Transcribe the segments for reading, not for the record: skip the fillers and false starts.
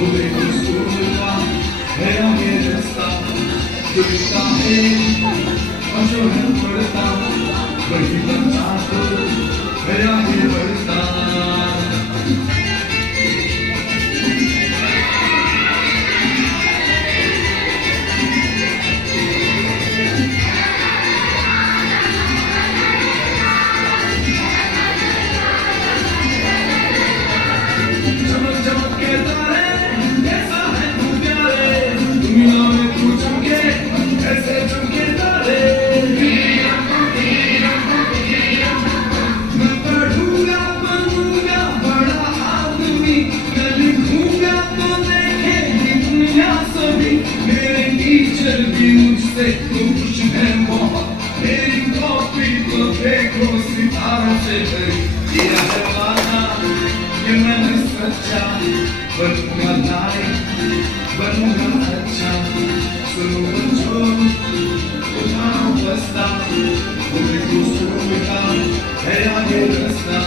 मुझे कुछ का है आगे रास्ता चलता है और जो है पड़ता वही बनता तो है आगे बढ़ता खुश है बहुत मेरी कॉपी को देखो सितारों से भरी किया है वादा कि मैं सच्चा बनूंगा लाइक बनूंगा अच्छा सुनो बच्चों उठाओ बस्ता मुझे दूसरों का है आगे रास्ता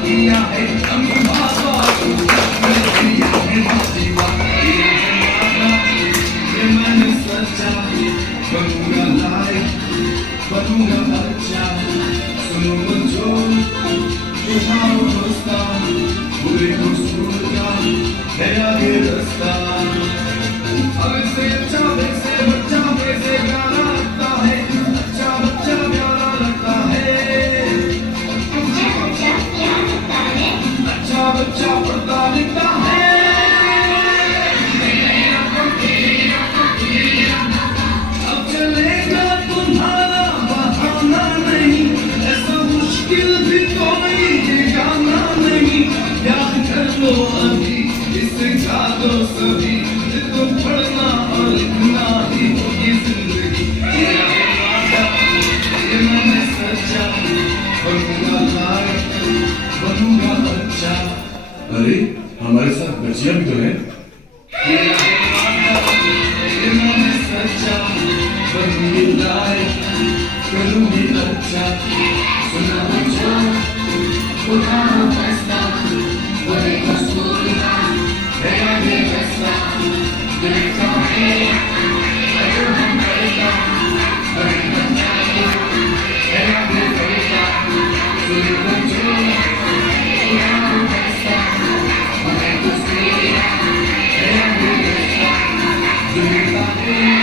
किया है हम बाबा किया है जीवा किया है ये मन सच्चा बनूंगा लाइक बनूंगा अच्छा सुनो बच्चों उठाओ दोस्ता पूरे स्कूल का है आगे रास्ता अब से अच्छा वैसे बच्चा वैसे प्यारा लगता है अच्छा बच्चा प्यारा लगता है बच्चा पढ़ता लिखता है अब चलेगा तुम्हारा बहाना नहीं ऐसा मुश्किल भी कोई ठिकाना नहीं याद कर लो अभी इसे गा दो सभी तो पढ़ना और लिखना ही होगी जिंदगी ये मैंने सच्चा बनूंगा लाइक बनूंगा अच्छा अरे हमारे साथ बच्चियां भी तो है सच्चा बनूंगी लाइक करूंगी अच्छा सुना बच्चों उठाओ फैसला बड़े स्कूल का है आगे फैसला देखता है अगर हम बढ़ेगा बड़े बच्चा है आगे बढ़ेगा सुनो बच्चों उठाओ फैसला Thank you.